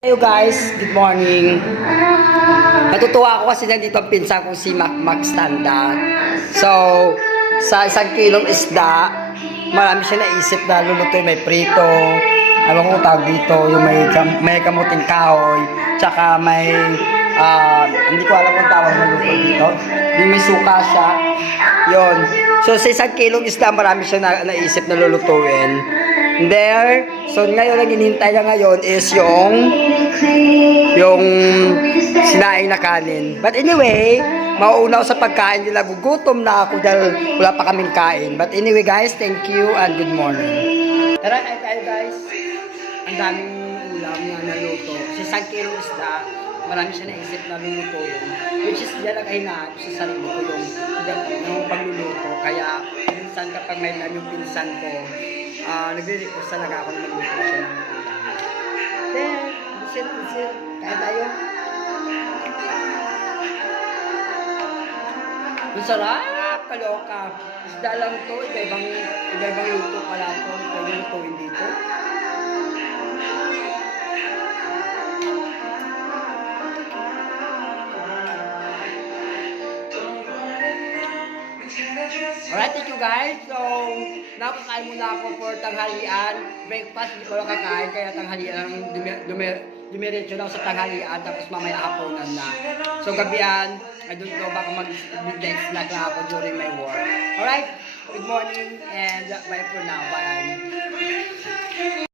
Hello guys, good morning. Natutuwa ako kasi nandito ang pinsan ko si Mac Standa. So, sa 1 kilong isda, marami siya naisip na lulutuin. May prito, alam ko kung tawag dito, yung may kamuting kahoy, tsaka may, hindi ko alam kung tawag na luto dito. Yung may suka siya, yon. So, sa 1 kilong isda, marami siya naisip na lulutuin. There, so ngayon ang hinihintay niya ngayon is yung sinaing na kanin. But anyway, mauuna ako sa pagkain nila. Gugutom na ako dahil wala pa kaming kain. But anyway guys, thank you and good morning. Tara kain tayo guys. Ang daming ulam na naluto. Sa 1 kilong isda, marami siya naisip na lulutuin. Which is yan ang kahinaan sa sarili ko yung pagluluto. Kaya minsan kapag may lang yung pinsan ko, nagre-request talaga ako na magluto siya ng ulam. Then, visit. Kaya tayo. Masarap! Kaloka. Isda lang to. Iba-ibang luto pala to. Pwede lutuin dito. Alright, thank you guys. So, nakakain muna ako for tanghalian. Breakfast, hindi ko lang kakain. Kaya tanghalian, dumiretso lang sa tanghalian. Tapos mamaya hapunan na. So, gabihan, I don't know, baka mag-midnight snack na ako during my work. Alright, good morning and bye for now. Bye.